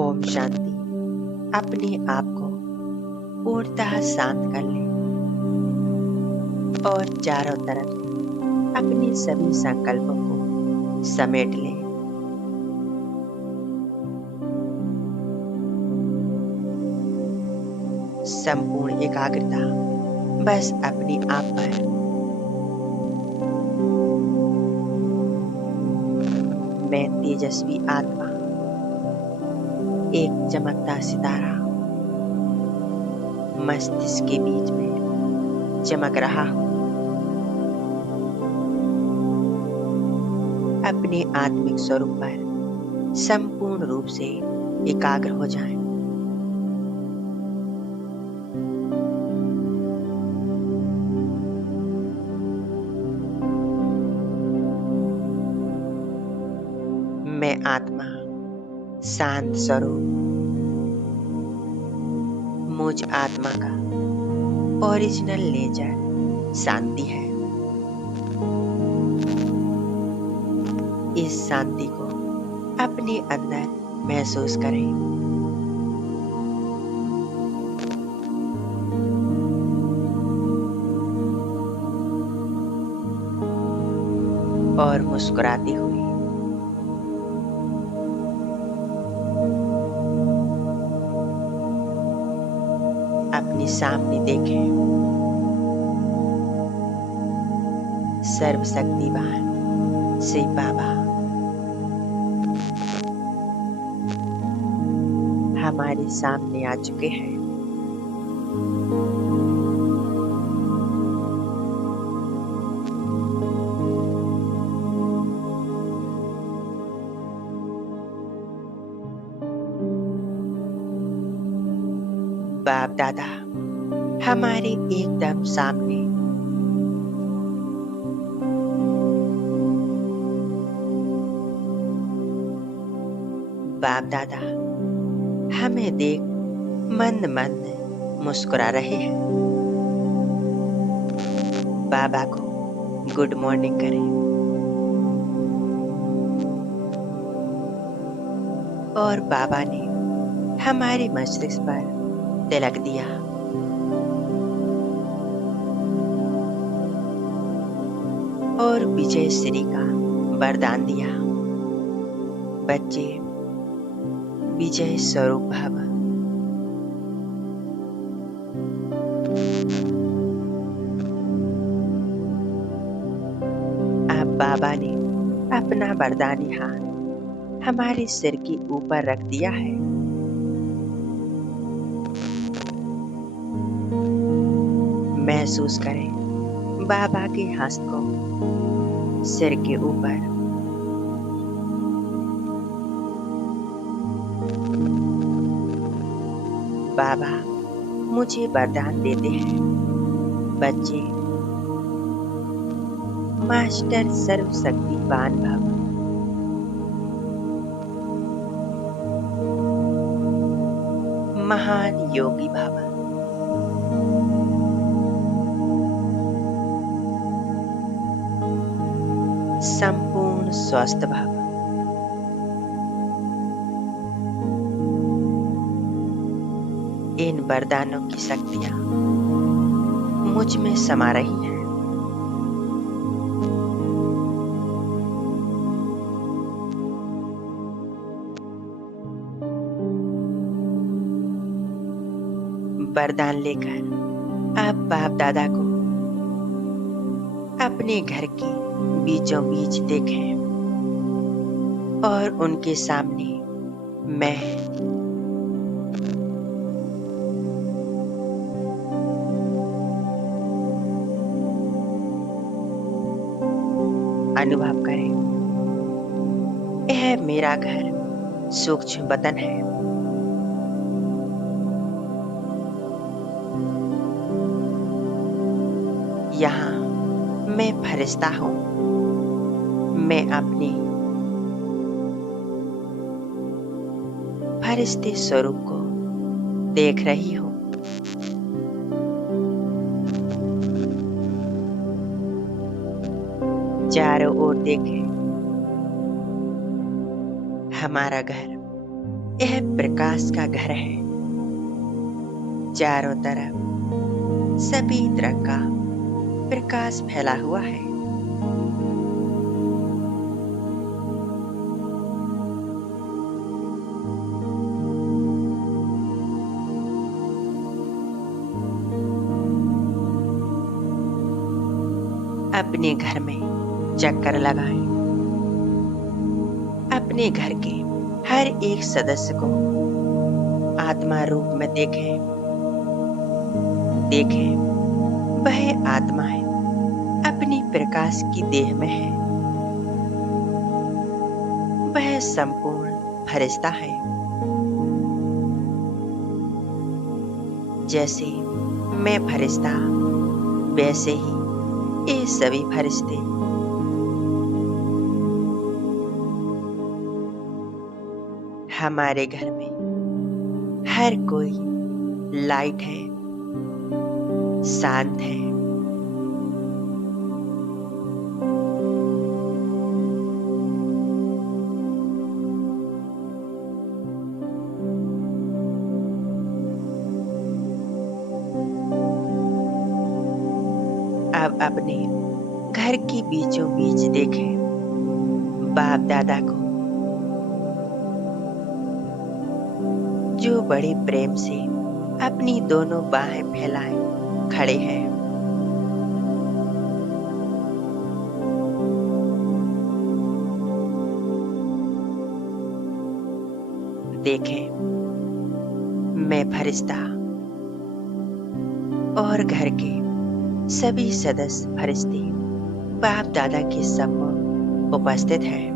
ओम शांति। अपने आप को पूर्णतः शांत कर ले और चारों तरफ अपने सभी संकल्पों को समेट ले। संपूर्ण एकाग्रता बस अपने आप पर। मैं तेजस्वी आत्मा, एक चमकता सितारा मस्तिष्क के बीच में चमक रहा हूँ। अपने आत्मिक स्वरूप पर संपूर्ण रूप से एकाग्र हो जाएं। मैं आत्मा शांत स्वरूप, मुझ आत्मा का ओरिजिनल नेचर शांति है। इस शांति को अपने अंदर महसूस करें। और मुस्कुराती हुई अपने सामने देखें। सर्वशक्तिवान शिव बाबा हमारे सामने आ चुके हैं। बाप दादा हमारे एकदम सामने। बाप दादा हमें देख मंद मंद मुस्कुरा रहे हैं। बाबा को गुड मॉर्निंग करें और बाबा ने हमारे मस्तिष्क पर तिलक दिया। और विजय श्री का वरदान दिया। बच्चे विजय स्वरूप भव। अब बाबा ने अपना वरदानी हाथ हमारे सिर के ऊपर रख दिया है। महसूस करें बाबा के हस्त को सिर के ऊपर। बाबा मुझे वरदान देते हैं, बच्चे मास्टर सर्वशक्तिवान भव। महान योगी भव। संपूर्ण स्वस्थ भव। इन वरदानों की शक्तियां मुझ में समा रही हैं। वरदान लेकर आप बाप दादा को अपने घर के बीचों बीच देखें और उनके सामने मैं अनुभव करें। यह मेरा घर सूक्ष्म वतन है। यहाँ मैं फरिश्ता हूँ। मैं अपने फरिश्ते स्वरूप को देख रही हूँ। चारों ओर देखें। हमारा घर यह प्रकाश का घर है। चारों तरफ सफेद रंग का प्रकाश फैला हुआ है। अपने घर में चक्कर लगाएं। अपने घर के हर एक सदस्य को आत्मा रूप में देखें। देखें, वह आत्माएं अपनी प्रकाश की देह में है। वह संपूर्ण फरिश्ता है। जैसे मैं फरिश्ता, वैसे ही ये सभी फरिश्ते। हमारे घर में हर कोई लाइट है, शांत है। अब अपने घर के बीचों बीच देखें बाप दादा को, जो बड़े प्रेम से अपनी दोनों बाहें फैलाए खड़े हैं। देखें, मैं फरिश्ता और घर के सभी सदस्य फरिश्ते बाप दादा के सम्मुख उपस्थित हैं।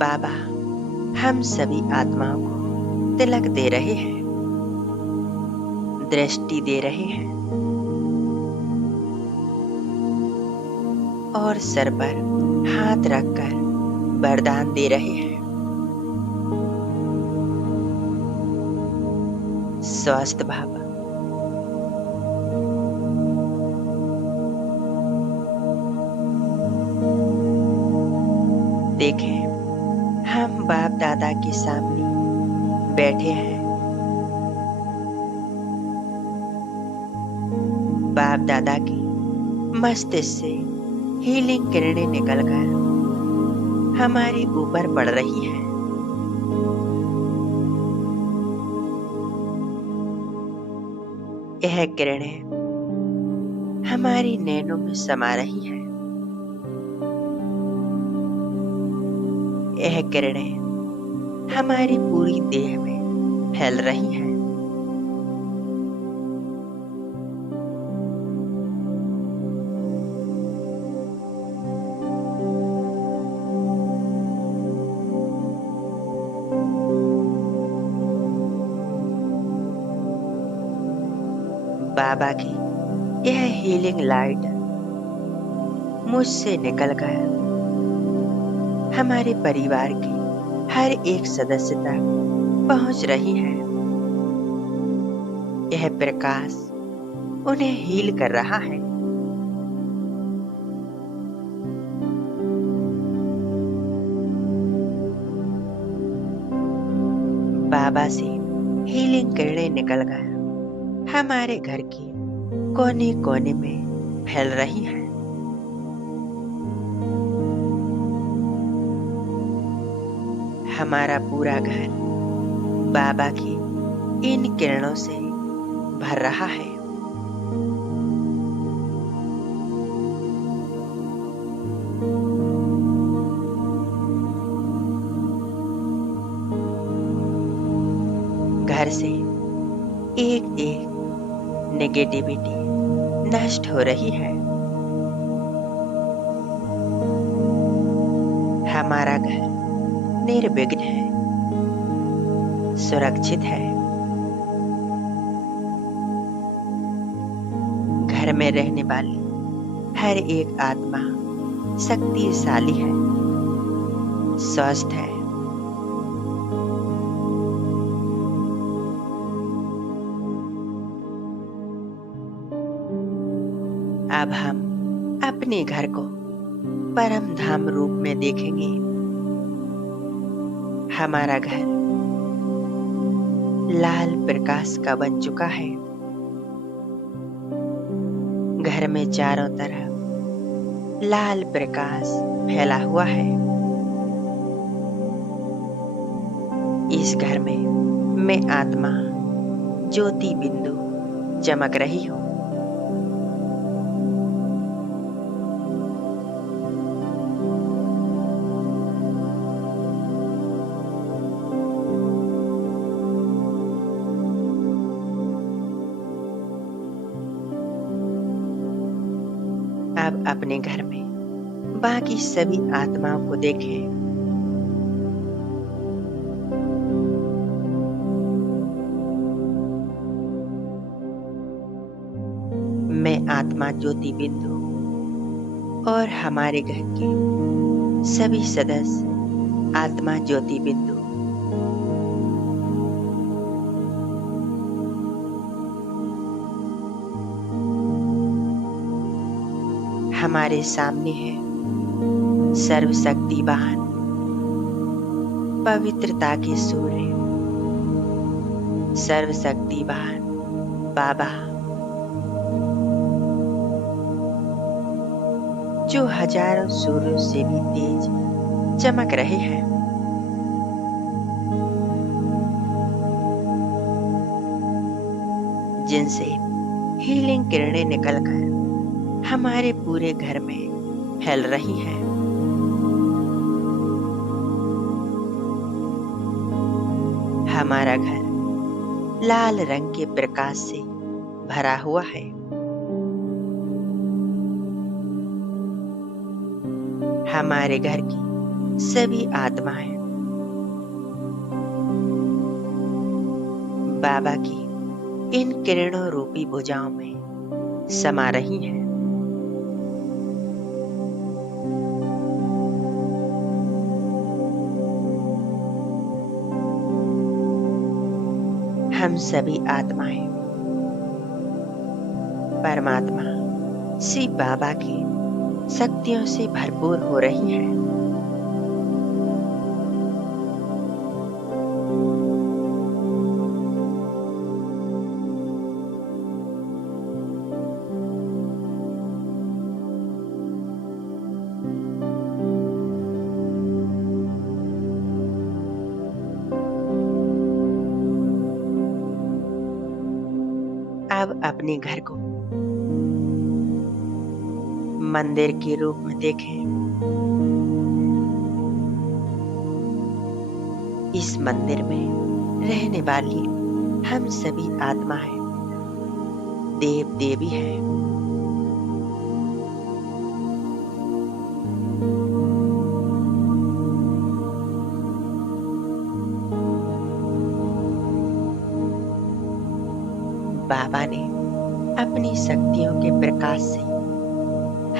बाबा हम सभी आत्माओं को तिलक दे रहे हैं, दृष्टि दे रहे हैं और सर पर हाथ रखकर वरदान दे रहे हैं। स्वस्थ भाव। देखें, हम बाप दादा के सामने बैठे हैं। बाप दादा की मस्तिष्क से हीलिंग किरणें निकलकर हमारे ऊपर पड़ रही है। यह किरणें हमारी नैनों में समा रही है। यह किरणें हमारी पूरी देह में फैल रही हैं। बाबा की यह हीलिंग लाइट मुझसे निकलकर हमारे परिवार के हर एक सदस्य तक पहुंच रही है। यह प्रकाश उन्हें हील कर रहा है। बाबा से हीलिंग किरणें निकलकर हमारे घर के कोने कोने में फैल रही हैं। हमारा पूरा घर बाबा की इन किरणों से भर रहा है। घर से एक एक नेगेटिविटी नष्ट हो रही है। हमारा घर निर्विघ्न है, सुरक्षित है। घर में रहने वाली हर एक आत्मा शक्तिशाली है, स्वस्थ है। अब हम अपने घर को परम धाम रूप में देखेंगे। हमारा घर लाल प्रकाश का बन चुका है। घर में चारों तरफ लाल प्रकाश फैला हुआ है। इस घर में मैं आत्मा ज्योति बिंदु चमक रही हूँ। अब अपने घर में बाकी सभी आत्माओं को देखें। मैं आत्मा ज्योति बिंदु और हमारे घर के सभी सदस्य आत्मा ज्योति बिंदु हमारे सामने है सर्वशक्तिवान पवित्रता के सूर्य, सर्वशक्तिवान बाबा, जो हजारों सूर्यों से भी तेज चमक रहे हैं। जिनसे हीलिंग किरणें निकलकर हमारे पूरे घर में फैल रही है। हमारा घर लाल रंग के प्रकाश से भरा हुआ है। हमारे घर की सभी आत्माएं बाबा की इन किरणों रूपी भुजाओं में समा रही हैं। हम सभी आत्माएं परमात्मा शिव बाबा की शक्तियों से भरपूर हो रही हैं। अब अपने घर को मंदिर के रूप में देखें। इस मंदिर में रहने वाली हम सभी आत्माएं देव देवी हैं। बाबा ने अपनी शक्तियों के प्रकाश से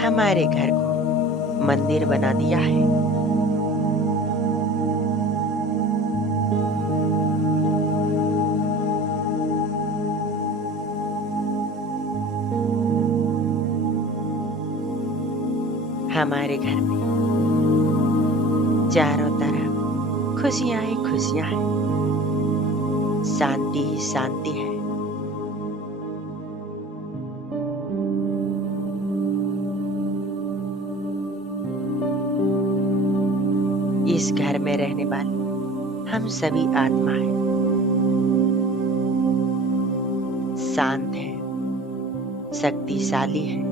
हमारे घर को मंदिर बना दिया है। हमारे घर में चारों तरफ खुशियां ही खुशियां हैं, शांति ही शांति है। इस घर में रहने वाली हम सभी आत्माएं शांत हैं, शक्तिशाली हैं,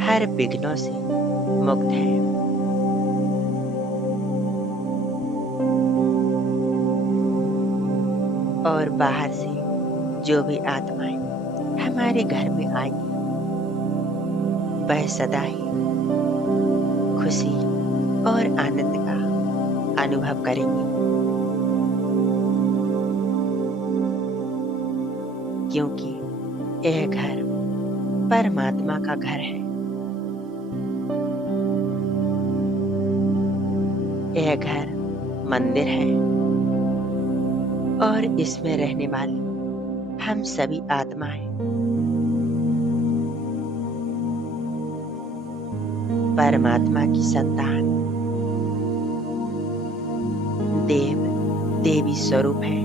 हर विघ्नों से मुक्त हैं। और बाहर से जो भी आत्माएं हमारे घर में आएंगी वह सदा ही खुशी और आनंद का अनुभव करेंगे, क्योंकि यह घर परमात्मा का घर है। यह घर मंदिर है और इसमें रहने वाली हम सभी आत्माएं परमात्मा की संतान, देव देवी स्वरूप है।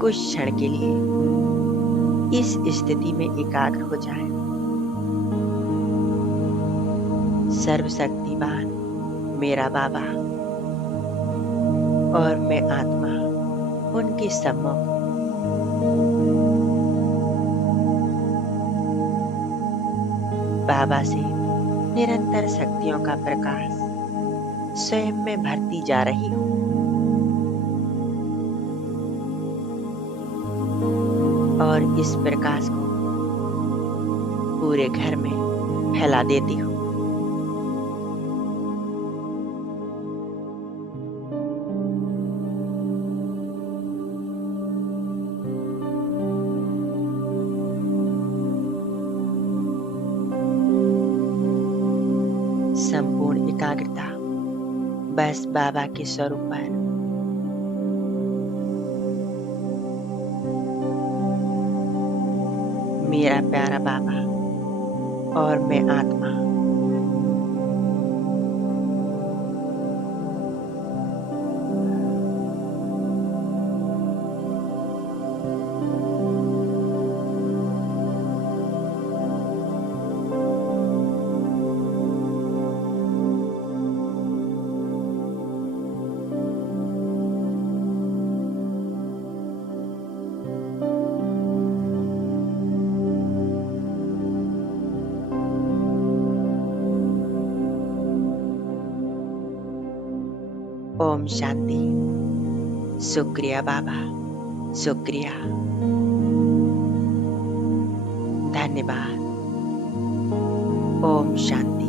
कुछ क्षण के लिए इस स्थिति में एकाग्र हो जाएं। सर्वशक्तिमान मेरा बाबा और मैं आत्मा उनके सम्मुख बाबा से निरंतर शक्तियों का प्रकाश स्वयं में भरती जा रही हूँ और इस प्रकाश को पूरे घर में फैला देती हूँ। संपूर्ण एकाग्रता बस बाबा के स्वरूप पर। मेरा प्यारा बाबा और मैं आत्मा ओम शांति। शुक्रिया बाबा, शुक्रिया, धन्यवाद। ओम शांति।